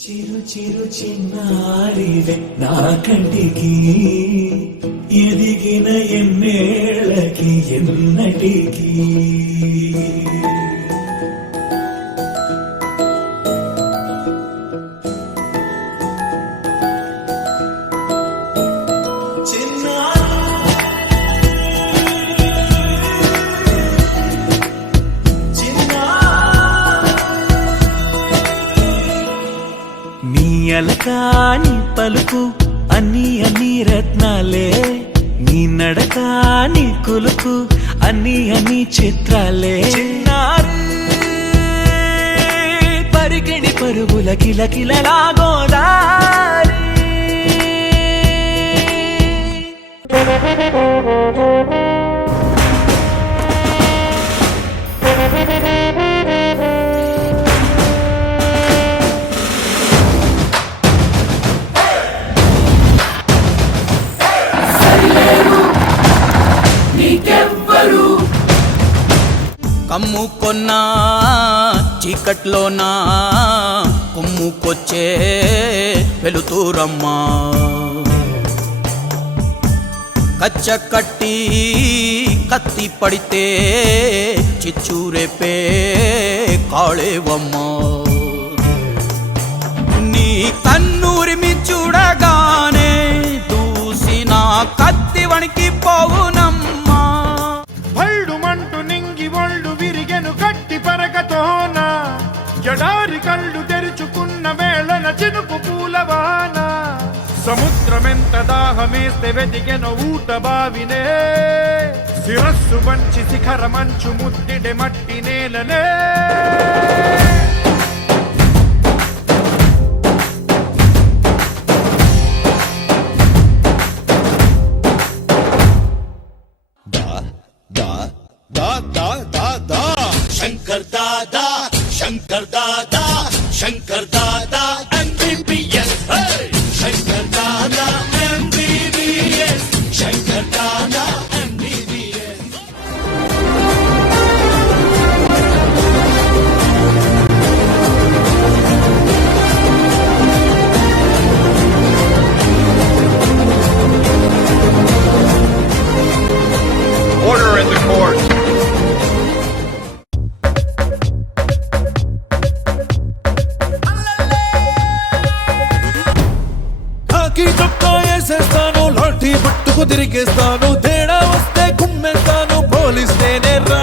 చిరు చిరు చిన్నారివే నా కంటికి ఎదిగిన ఎన్నేళ్ళకి ఎన్నటికి అలకాని పలుకు అన్ని అన్ని రత్నాలే నీ నడక నీ కులుకు అన్ని అన్ని చిత్రాలే పరికిణి పరుగుల కిలకిలలా గోదారి కమ్ముకొన్నా చీకట్లోనా కొమ్ముకొచ్చే వెలుతురమ్మా కచ్చ కట్టి కత్తి పడితే చిచ్చూరేపే కాళేవమ్మా నీ కన్నూరిమి చూడగానే దూసిన కత్తి వణికి పోవునమ్మా జడారి కళ్ళు తెరుచుకున్న వేళన చినుకు పూలవాన సముద్రమెంత దాహమేస్తే వెతికెన ఊట బావినే శిరస్సు వంచి శిఖర మంచు ముద్దిడే మట్టి నేలనే Shankar Dada Shankar Dada Shankar Dada MBBS Shankar Dada MBBS Shankar Dada MBBS Order in the court. చేస్తాను లాఠీ పట్టుకు తిరిగేస్తాను తేడా వస్తే కుమ్మెస్తాను పోలీస్ నేనే రా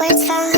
What's up?